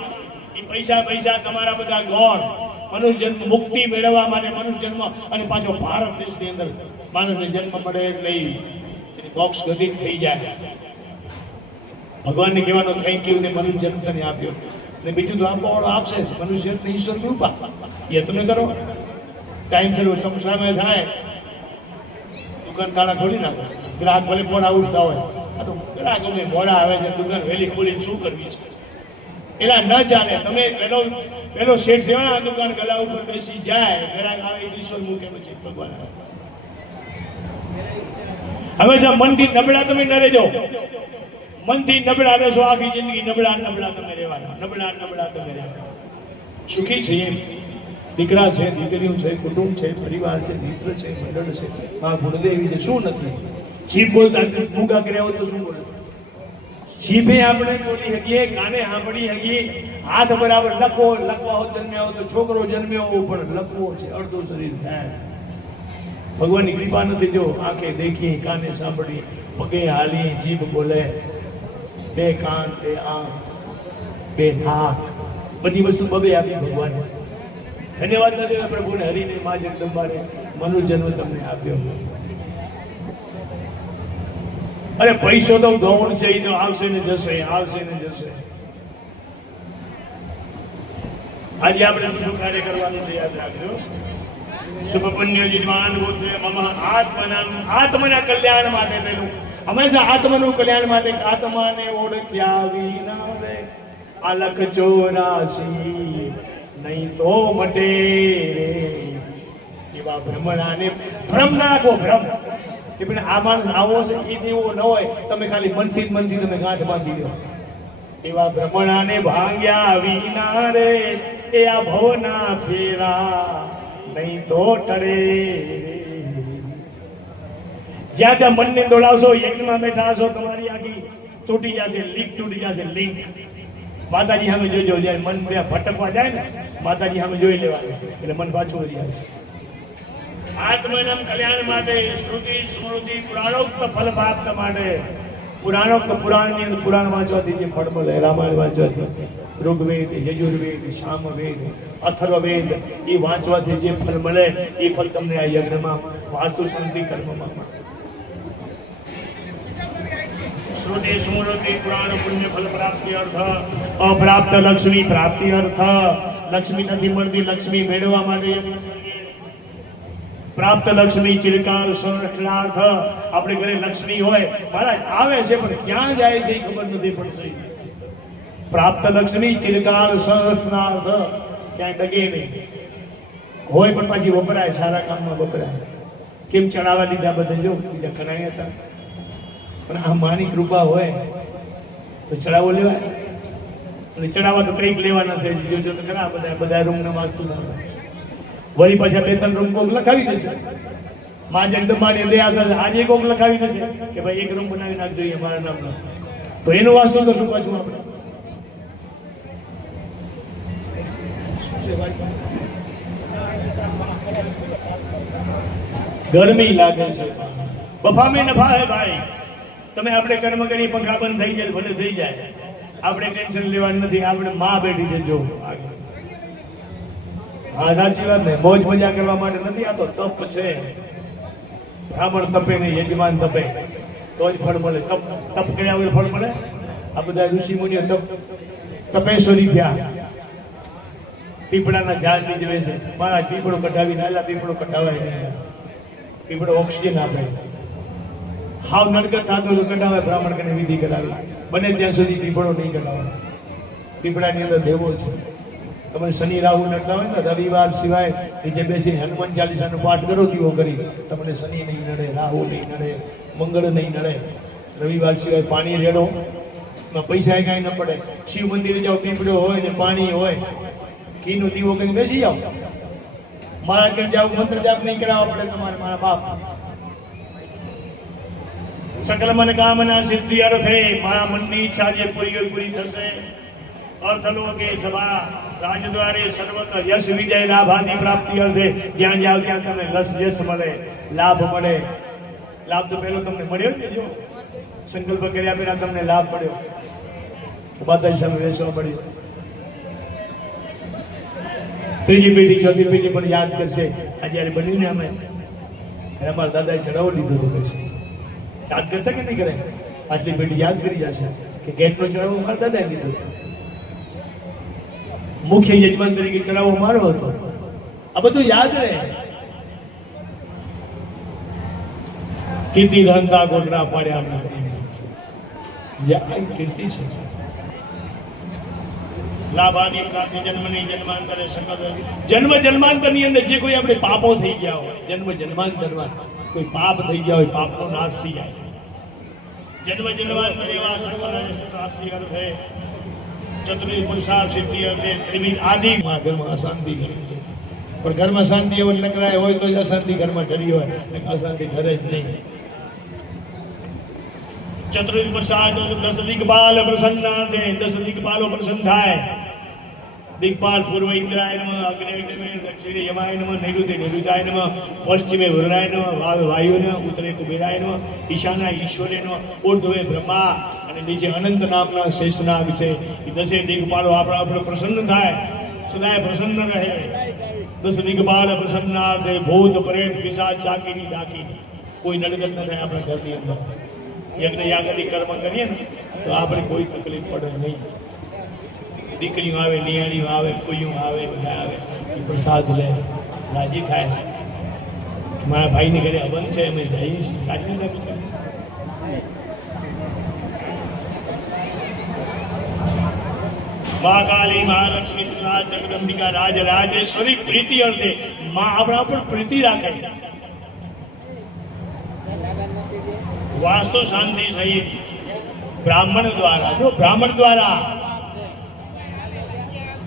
એ પૈસા પૈસા તમારા બધા ગૌણ. મનુષ્ય જન્મ મુક્તિ મેળવવા માટે મનુષ્ય જન્મ અને પાછો ભારત દેશની અંદર માણસને જન્મ મળે એટલે મોક્ષ ગતિ થઈ જાય. ભગવાનને કહેવાનો થેન્ક યુ ને મનુષ્ય જન્મ તને આપ્યો. અને બીજું તો આપવાવાળો આપશે જ. મનુષ્ય ઈશ્વર કૃપા એ તમે કરો. ટાઈમ થયો સમસામે થાય દુકાન તાળા ખોલી નાખો. ગ્રાહક ભલે મોડા ઉઠતા હોય. આ તો ગ્રાહક અમે મોડા આવે છે, દુકાન વહેલી ખોલીને શું કરવી છે? એલા ન ચાલે. તમે પેલો શેઠ રહ્યો ને આ દુકાન ગલા ઉપર બેસી જાય, ગ્રાહક આવે ઈશ્વર મૂકે પછી ભગવાન આવે. હંમેશા મનથી નબળા તમે ન રહેજો. મનથી નબળા રહેશો આખી જિંદગી નબળા નબળા તમે રહેવાના. નબળા નબળા તમે રહેવાના. સુખી છીએ, દીકરા છે, દીકરીઓ છે, કુટુંબ છે, પરિવાર છે, મિત્ર છે, મંડળ છે, આ ગુણદેવી છે. શું નથી? જીભ બોલતા મૂંગા કર્યા હોય તો શું બોલે? જીભે આપણે બોલી શકીએ, કાને સાંભળી શકીએ, હાથ બરાબર લખવા હો જન્મ્યા હોય તો છોકરો જન્મ્યો હોય પણ લખવો છે અડધું શરીર થાય. ભગવાનની કૃપા નથી. જો આંખે દેખી, કાને સાંભળી, પગે હાલી, જીભ બોલે, 2 કાન, 2 આંખ, 2 નાક, બધી વસ્તુ બબે આપી ભગવાને. ધન્યવાદ નથી પ્રભુને, હરિને, મા જગદંબાને મનુષ્ય જન્મ તમને આપ્યો. અરે પૈસો તો ગૌણ છે, એ તો આવશે ને જશે, આવશે ને જશે. આજે આપણે શું શું કાર્ય કરવાનું છે યાદ રાખજો. શુભ પુણ્ય યજમાન ગોત્રે મમ આત્મના કલ્યાણ માટે. પેલું હંમેશા આત્મનું કલ્યાણ માટે. આત્માને ઓળખ્યા વિના રે આલખ 84 નહીં તો મટે રે. એવા ભ્રમણાને ભ્રમ ના રાખો. ભ્રમ કે પણ આ માણસ આવો છે એ દેવો ન હોય. તમે ખાલી મનથી તમે ગાંઠ બાંધી લો. એવા ભ્રમણાને ભાંગ્યા વિના રે એ આ ભવના ફેરા નહીં તો ટળે. જ્યાં ત્યાં મનને દોડાવશો, યજ્ઞમાં બેઠા હશો, તમારી આખી તૂટી જશે, લિંક તૂટી જશે. લિંક માતાજી સામે જોજો. જ્યારે મન બે ભટકવા જાય ને માતાજી સામે જોઈ લેવાનું એટલે મન પાછું વધી આવશે. આત્મના કલ્યાણ માટે, સ્મૃતિ સ્મૃતિ પુરાણોક્ત ફલ પ્રાપ્ત માટે. પુરાણોક્ત પુરાણની અંદર પુરાણ વાંચવાથી જે ફળ મળે, રામાયણ વાંચવાથી, ઋગ્વેદ, યજુર્વેદ, સામવેદ, અથર્વવેદ એ વાંચવાથી જે ફળ મળે એ ફળ તમને આ યજ્ઞમાં વાસ્તુ શાંતિ કર્મમાં મળે. શ્રુતિ સ્મૃતિ પુરાણ પુણ્ય ફલ પ્રાપ્તિ અર્થ અપ્રાપ્ત લક્ષ્મી પ્રાપ્તિ અર્થ લક્ષ્મી નથી મળતી લક્ષ્મી મેળવવા માટે પ્રાપ્ત લક્ષ્મી ચિરકાલ સંરક્ષણાર્થ આપણે ઘરે લક્ષ્મી હોય મહારાજ આવે છે પણ ક્યાં જાય છે એ ખબર નથી પડતી પ્રાપ્ત લક્ષ્મી ચિરકાલ સંરક્ષણાર્થ ક્યાંય ડગે નહીં હોય પણ પાછી વપરાય સારા કામમાં વપરાય કેમ ચડાવવા દીધા બધે જો બીજા કનાઈ હતા પણ આ માની કૃપા હોય તો ચડાવો લેવાય અને ચડાવવા તો કંઈક લેવાના છે જોજો તો ખરા બધા રૂમના વાસ્તુ થશે વળી પાછા 2-3 રૂમ કોક લખાવી દેશે માં જગદંબાની દયા છે આજે કોક લખાવી દેશે કે ભાઈ એક રૂમ બનાવી નાખજો જોઈએ મારા નામનો તો એનું વાસ્તુ તો શું પાછું આપણે ગરમી લાગે છે બફા મેં નફા હે ભાઈ તમે આપણે કર્મ કરી પંખા બંધ થઈ જાય ભલે થઈ જાય આપણે ટેન્શન લેવાનું નથી આપણે માં બેઠી છે જો આગળ હા સાચી વાત ને મોજ મજા કરવા માટે નથી આ તો તપ છે બ્રાહ્મણ તપે ને યજમાન તપે તો જ ફળ મળે તપ કર્યા વગર ફળ મળે આ બધા ઋષિ મુનિઓ તપેશ્વરી થયા પીપળાના ઝાડ નીચે છે મારા પીપળો કઢાવી નાલા પીપળો કઢાવાય નહીં પીપળો ઓક્સિજન આપે હાવ નડગત થતો તો કઢાવે બ્રાહ્મણ કને વિધિ કરાવી બને ત્યાં સુધી પીપળો નહીં કઢાવે પીપળાની અંદર દેવો છે તમે શનિ રાહુ નડતા હોય ને રવિવાર સિવાય નીચે બેસી હનુમાન ચાલીસાનો પાઠ કરો દીવો કરી તમને શનિ નહીં નડે રાહુ નહીં નડે મંગળ નહીં નડે રવિવાર સિવાય પાણી રેડો એમાં પૈસા કાંઈ ન પડે શિવ મંદિરે જાઓ પીપળો હોય ને પાણી હોય ઘીનો દીવો કરી બેસી જાઓ મારા ક્યાં જાવ મંત્ર જાપ નહીં કરાવવા પડે તમારે મારા બાપ સકલ મન કામના સિદ્ધિ અર્થે મારા મનની ઈચ્છા જે પૂરી થશે અર્થલોકે સભા રાજદ્વારે સર્વત્ર યશ વિજય લાભાની પ્રાપ્તિ અર્થે જ્યાં જાવ ત્યાં તમને યશ મળે લાભ મળે લાભ તો પહેલો તમને મળ્યો જ જો સંકલ્પ કર્યા પહેલા તમને લાભ મળ્યો બધા સામે બેસવા મળ્યો ત્રીજી પેઢી ચોથી પેઢી પણ યાદ કરશે આ જ્યારે બન્યું ને અમે અમારા દાદાએ ચડાવો લીધો હતો પછી યાદ કરશે કે નહીં કરે આટલી પેઢી યાદ કરી જશે કે ગેટનો ચડાવો મારા દાદાએ લીધો હતો મુખ્ય યજમાન તરીકે ચડાવો મારો હતો આ બધું યાદ રહે કીર્તિ ધનતા ગોટરા પાડ્યા કીર્તિ છે લાભાની પ્રાપ્તિ જન્મની જન્માંતરે સકલ જન્મ જન્માંતરની અંદર જે કોઈ આપણે પાપો થઈ ગયા હોય જન્મ જન્માંતરમાં કોઈ પાપ થઈ ગયા હોય પાપનો નાશ થઈ જાય જન્મ જન્માંતર એવા સકલ પ્રાપ્તિ અર્થે ચતુર્વિધ પુરુષાર્થ સિદ્ધિ અર્થે ત્રિવિધ આદિ ઘરમાં અશાંતિ કરી છે પણ ઘરમાં શાંતિ એવો નકરાય હોય તો જ અશાંતિ ઘરમાં ડરી હોય અશાંતિ ઘરે જ નહીં ચતુર્વિધ પુરુષાર્થ 10 દિગ્પાલ પ્રસન્નાર્થે 10 દિગ્પાલો પ્રસન્ન થાય દિગ્પાલ પૂર્વ ઇન્દ્રાય નમઃ અગ્નેય નમઃ દક્ષિણે યમાય નમઃ નૈઋત્ય નિરુદ્ધાય નમઃ પશ્ચિમે વરુણાય નમઃ વાયુ નમઃ ઉત્તરે કુબેરાય નમઃ ઈશાનાય ઈશ્વરે નમઃ ઊર્ધ્વે બ્રહ્મા અને નીચે અનંત નામના શેષનાગ છે એ 10 દિગ્પાલો આપણે પ્રસન્ન થાય સદાય પ્રસન્ન રહે 10 દિગ્પાલ પ્રસન્નાર્થે ભૂત પ્રેત પિશાચ ચાકીની ડાકીની કોઈ નડગત ન થાય આપણા ઘરની અંદર યજ્ઞ યાગાદી કર્મ કરીએ ને તો આપણે કોઈ તકલીફ પડે નહીં દીકરીઓ આવે નિયાણીઓ આવે ફોઈઓ આવે બધા આવે એ પ્રસાદ લે રાજી થાય મારા ભાઈને ઘરે હવન છે અમે જઈશ રાજી થાય મહાકાલી મહાલક્ષ્મી રાજ જગદંબિકા રાજ રાજેશ્વરી પ્રીતિ અર્થે માં આપણા પર પ્રીતિ રાખે વાસ્તુ શાંતિ સહિત બ્રાહ્મણ દ્વારા જો બ્રાહ્મણ દ્વારા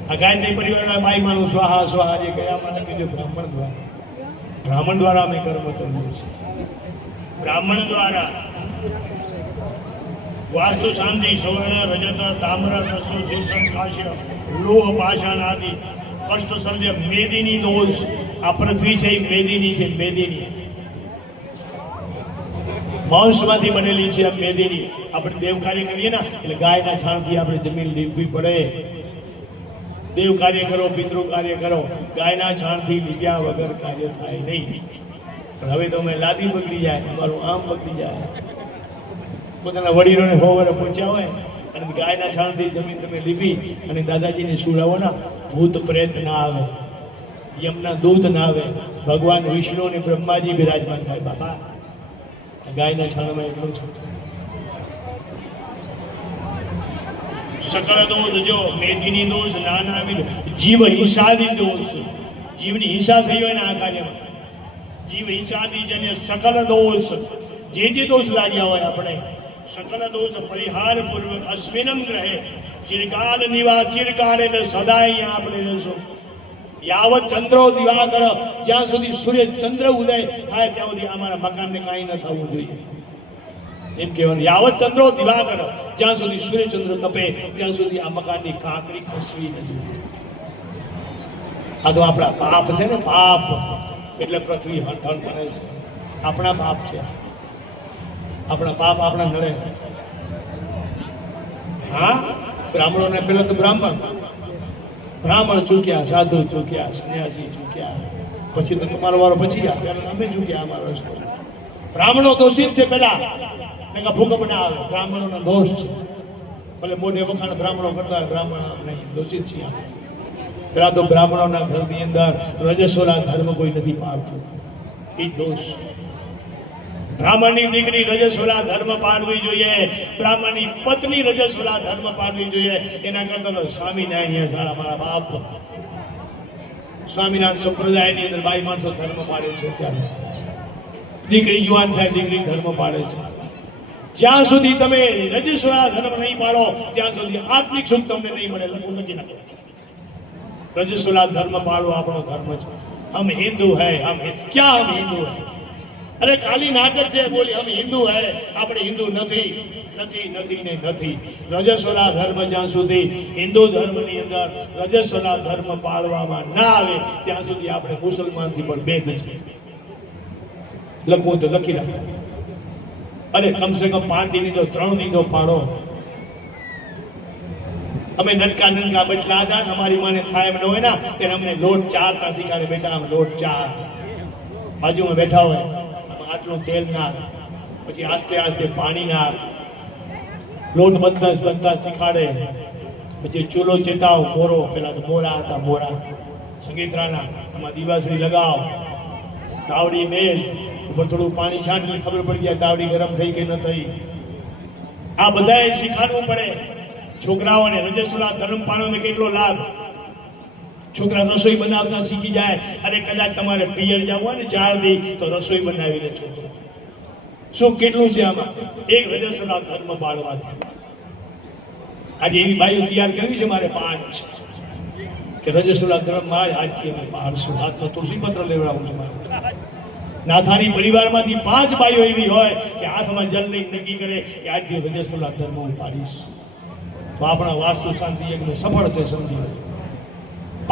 આ ગાયત્રી પરિવારના બાઈમાનું સ્વાહા સ્વાહા જે ગયા મને કીધું બ્રાહ્મણ દ્વારા અમે કર્મ કરીએ છીએ બ્રાહ્મણ દ્વારા વાસ્તુ શાંતિ સુવર્ણ રજત તામ્ર તસ્સુ શીર્ષમ કાશ્ય લોહ પાષાણ આદિ કષ્ટ સર્જ મેદીની દોષ આ પૃથ્વી છે એ મેદીની છે મેદીની માંસમાંથી બનેલી છે આ મેદીની આપણે દેવ કાર્ય કરીએ ને એટલે ગાયના છાણથી આપણે જમીન લીપવી પડે દેવ કાર્ય કરો પિતૃ કાર્ય કરો ગાયના છાણથી લીપ્યા વગર કાર્ય થાય નહીં પણ હવે તો અમે લાદી બગડી જાય અમારું આમ બગડી જાય પોતાના વડીલોને હોવાને પૂછ્યા હોય અને ગાયના છાણથી જમીન તમે લીપી અને દાદાજીને સુડાવોના ભૂત પ્રેત ના આવે, યમના દૂત ના આવે, ભગવાન વિષ્ણુ અને બ્રહ્માજી બિરાજમાન થાય. બાપા ગાયના છાણમાં એટલું છે. સકળ દોષ જો મેદિની દોષ નાના વિધ જીવ હિંસાદી દોષ, જીવની હિંસા થઈ હોય ને આ કાર્યમાં, જીવ હિંસાદી જન્ય સકલ દોષ, જે દોષ લાગ્યા હોય આપણે સકલ દોષ પરિહાર પૂર્વક અસ્મિનમ ગ્રહે ચિરકાલ નિવા ચિરકાલ એટલે સદાય અહીંયા આપણે રહેશું. યાવત ચંદ્રો દિવાકર, જ્યાં સુધી સૂર્ય ચંદ્ર ઉદય થાય ત્યાં સુધી અમારા મકાનને કાંઈ ન થવું જોઈએ એમ કહેવાનું. યાવત ચંદ્રો દિવાકર, જ્યાં સુધી સૂર્યચંદ્ર તપે ત્યાં સુધી આ મકાનની કાંકરી ખસવી નથી. આ તો આપણા પાપ છે ને, પાપ એટલે પૃથ્વી હળહળ કરે છે. આપણા પાપ છે, આપણા પાપ આપણા નડે. હા, બ્રાહ્મણોને પેલા તો બ્રાહ્મણ ચૂક્યા, સાધુ ચૂક્યા, સંન્યાસી ચૂક્યા, પછી તો તમારો વારો પછી ગયા, ત્યારે અમે ચૂક્યા અમારો રસ્તો. બ્રાહ્મણો દોષિત છે પેલા, ભૂકંપ ના આવે, બ્રાહ્મણોનો દોષ છે. ભલે મોઢે વખાણ બ્રાહ્મણો કરતા હોય, બ્રાહ્મણ નહીં, દોષિત છીએ. પેલા તો બ્રાહ્મણોના ઘરની અંદર રજસ્વલા ધર્મ કોઈ નથી પાળતું, એ દોષ. બ્રાહ્મણની દીકરી રજસ્વલા ધર્મ પાળવી જોઈએ, બ્રાહ્મણની પત્ની રજસ્વલા ધર્મ પાળવી જોઈએ. એના કરતા તો સ્વામિનારાયણ સારા મારા બાપ, સ્વામિનારાયણ સંપ્રદાયની અંદર બાઈ માણસો ધર્મ પાળે છે. ત્યારે દીકરી યુવાન થાય, દીકરી ધર્મ પાળે છે. જ્યાં સુધી તમે રજસ્વલા ધર્મ નહીં પાળો ત્યાં સુધી આત્મિક સુખ તમને નહીં મળે. લખી નાખો, રજસ્વલા ધર્મ પાળવો આપણો ધર્મ છે. હમ હિન્દુ હૈ, ક્યાં હમ હિન્દુ હૈ? અરે ખાલી નાટક છે, બોલી હમ હિન્દુ હૈ, આપણે હિન્દુ નથી, નથી, નથી ને નથી. રજસ્વલા ધર્મ જ્યાં સુધી હિન્દુ ધર્મની અંદર રજસ્વલા ધર્મ પાળવામાં ના આવે ત્યાં સુધી આપણે મુસલમાનથી પણ ભેદ છે. લખવું તો લખી રાખો. અરે કમસે કમ 5 દીની તો 3 દી તો પાડો. અમે નનકા બચલા હતા, અમારી મને થાય એમ ન હોય ને ત્યારે અમને લોટ ચારતા શીખાડે. બેટા આમ લોટ ચાર, બાજુમાં બેઠા હોય, આટલું તેલ નાખ, પછી આસ્તે આસ્તે પાણી નાખ, લોટ બનતા શીખાડે. પછી ચૂલો ચેતાવ, મોરો, પેલા તો મોરા હતા, મોરા સંગીતરાના, આમાં દીવાસળી લગાવ, તાવડી મેલ ઉપર થોડું પાણી છાંટ એટલે ખબર પડી જાય તાવડી ગરમ થઈ કે ન થઈ. આ બધાએ શીખવાડવું પડે છોકરાઓને. રજસ્વલા ધર્મ પાળવાનો કેટલો લાભ. છોકરા રસોઈ બનાવતા શીખી જાય. અને કદાચ તમારે પિયર જવું હોય ને 4 દી તો રસોઈ બનાવી લે છોકરો. શું કેટલું છે આમાં? એક રજસ્વલા ધર્મ પાળવાથી. આજે એવી બાઈઓ તૈયાર કરવી છે મારે 5 કે રજસ્વલા ધર્મમાં આજથી અમે પાળશું. હાથમાં તુલસી પત્ર લેવડાવું છું મારે. નાથાની પરિવારમાંથી 5 બાઈઓ એવી હોય કે હાથમાં જલ લઈને નક્કી કરે કે આજથી રજસ્વલા ધર્મ હું પાડીશ. તો આપણા વાસ્તુ શાંતિ યજ્ઞ સફળ છે, સમજી લેજો.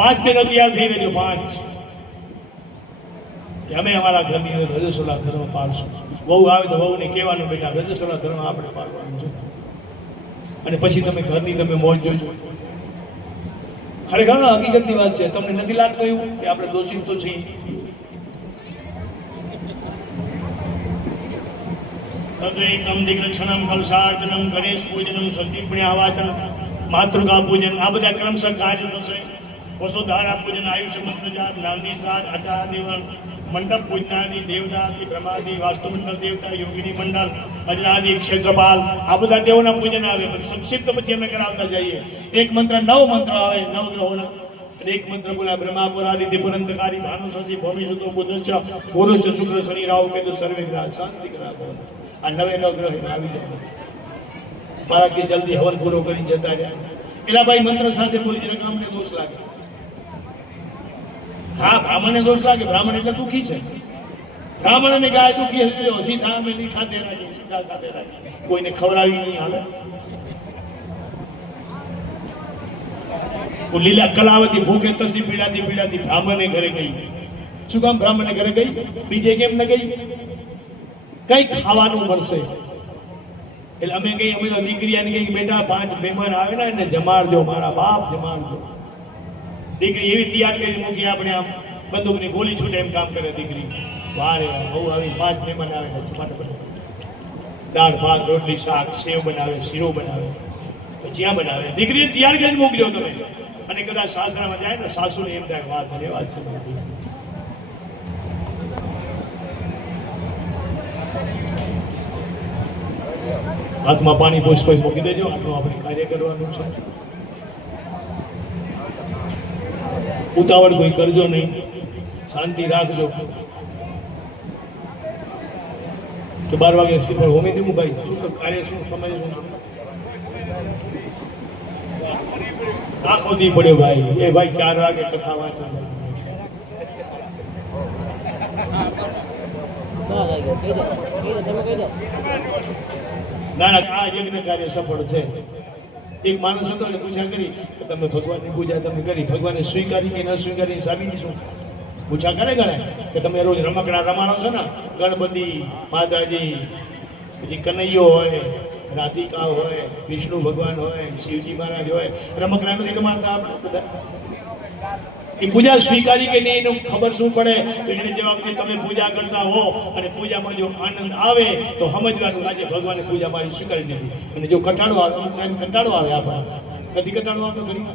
5 બહેનો તૈયાર થઈ રહેજો, 5 કે અમે અમારા ઘરની અંદર રજસ્વલા ધર્મ પાળશું. વહુ આવે તો વહુને કહેવાનું, બેટા રજસ્વલા ધર્મ આપણે પાળવાનું છે. અને પછી તમે ઘરની તમે મોજ જોજો. ખરેખર હકીકતની વાત છે. તમને નથી લાગતું એવું કે આપણે દોષિત તો છીએ? તદ્વૈતમ દિગ્રક્ષણમ કલશાર્ચનમ ગણેશ પૂજનમ સતી પુણ્યાવાચન માતૃકા પૂજન, આ બધા ક્રમશઃ કાર્ય થશે. વસુધારા પૂજન, આયુષ્ય મંત્ર જાપ, નાંદી શ્રાદ્ધ, આચાર દિવન, મંડપ પૂજનાદી, દેવતાદી, બ્રહ્માદી, વાસ્તુમંડળ દેવતા, યોગીની મંડળ, અજરાદી, ક્ષેત્રપાલ, આ બધા દેવોના પૂજન આવે. સંક્ષિપ્ત પછી અમે કરાવતા જઈએ. એક મંત્ર 9 મંત્ર આવે 9 ગ્રહોના. એક મંત્ર બોલા બ્રહ્મા પુરાદિ પુરંતકારી ભાનુ શશી ભૂમિ સુતો બુધશ્ચ પુરુષ શુક્ર શનિ રાહુ કેતુ સર્વે ગ્રહ શાંતિ ગ્રહ. આ 9 ગ્રહ આવી જાય. મારા કે જલ્દી હવન પૂરો કરીને જતા રહ્યા. પેલા ભાઈ મંત્ર સાથે બોલી એટલે અમને દોષ લાગે. હા, બ્રાહ્મણને દોષ લાગે. બ્રાહ્મણ એટલે દુઃખી છે. બ્રાહ્મણ અને ગાય દુઃખી હતી. સીધા અમે નહીં ખાતે રાખીએ, સીધા ખાતે રાખીએ, કોઈને ખવડાવી નહીં હાલે. લીલા કલાવતી ભૂખે તરસી પીડાતી બ્રાહ્મણને ઘરે ગઈ. શું કામ બ્રાહ્મણને ઘરે ગઈ? બીજે કેમ ન ગઈ? કઈ ખાવાનું મળશે એટલે અમે કઈ, અમે તો દીકરીને કઈ બેટા 5 મહેમાન આવે ને એને જમાડજો, મારા બાપ જમાડજો. દીકરી એવી તૈયાર કરી મૂકી, આપણે આમ બંદૂકની ગોલી છૂટે એમ કામ કરે દીકરી. વારે વાહ, બહુ આવી 5 મહેમાન આવે ને જમાડે. દાળ ભાત રોટલી શાક સેવ બનાવે, શીરો બનાવે, ભજીયા બનાવે. દીકરીને તૈયાર કરીને મોકલ્યો તમે, અને કદાચ સાસરામાં જાય ને સાસુને એમ થાય વાત અરે વાત છે મારી. હાથમાં પાણી પોષ મૂકી દેજો. આટલું આપણે કાર્ય કરવાનું છે. ઉતાવળ કોઈ કરજો નહીં, શાંતિ રાખજો. તો 12 વાગે શ્રીફળ હોમી દેવું ભાઈ. શું કાર્ય, શું સમય, શું આખો દી પડ્યો ભાઈ. એ ભાઈ 4 વાગે કથા વાંચો. ના ના, આ યજ્ઞ કાર્ય સફળ છે. એક માણસ હતો ને પૂછા કરી કે તમે ભગવાનની પૂજા તમે કરી, ભગવાને સ્વીકારી કે ન સ્વીકારી, સાબિતી શું? પૂછા કરે કે તમે રોજ રમકડા રમાડો છો ને, ગણપતિ, માતાજી, પછી કનૈયો હોય, રાધિકા હોય, વિષ્ણુ ભગવાન હોય, શિવજી મહારાજ હોય, રમકડા નથી રમાડતા આપણે બધા? એ પૂજા સ્વીકારી કે નહીં એનું ખબર શું પડે? તો એને જવાબ કે તમે પૂજા કરતા હો અને પૂજામાં જો આનંદ આવે તો સમજવાનું આજે ભગવાને પૂજા મારી સ્વીકારી દીધી. અને જો કંટાળો આવે, કંટાળો આવે આપણે નથી કંટાળો આવતો ઘણી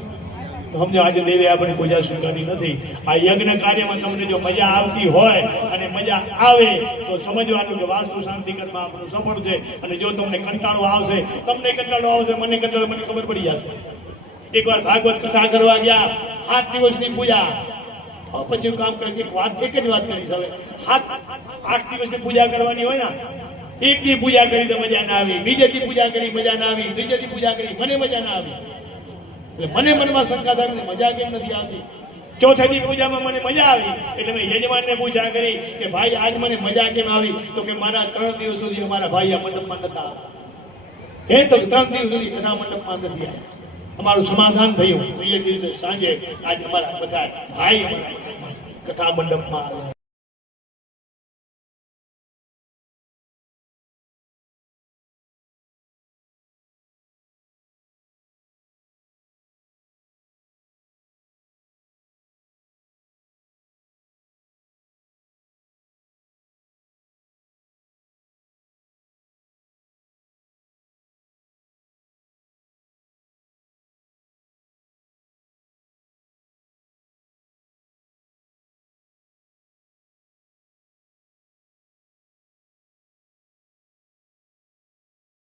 તો સમજો આજે દેવે આપણી પૂજા સ્વીકારી નથી. આ યજ્ઞ કાર્યમાં તમને જો મજા આવતી હોય અને મજા આવે તો સમજવાનું કે વાસ્તુ શાંતિ કર્મમાં આપણું સફળ છે. અને જો તમને કંટાળો આવશે, મને કંટાળો, મને ખબર પડી જશે. એકવાર ભાગવત કથા કરવા ગયા, 7 દિવસની પૂજા. પછી કામ કરી એક જ વાત કરીશ હવે. 8 દિવસની પૂજા કરવાની હોય ને, એકની પૂજા કરી તો મજા ના આવી, બીજેથી પૂજા કરી મજા ના આવી, ત્રીજેથી પૂજા કરી મને મજા ના આવી. એટલે મને મનમાં શંકા થાય મને મજા કેમ નથી આવતી. ચોથેની પૂજામાં મને મજા આવી એટલે મેં યજમાનને પૂછા કરી કે ભાઈ આજ મને મજા કેમ આવી? તો કે મારા 3 દિવસ સુધી અમારા ભાઈ આ મંડપમાં નતા આવ્યા. તો 3 દિવસ સુધી કથા મંડપમાં નથી આવ્યા. અમારું સમાધાન થયું. 3 દિવસે સાંજે આજ અમારા બધા ભાઈ કથા મંડપમાં આવ્યા.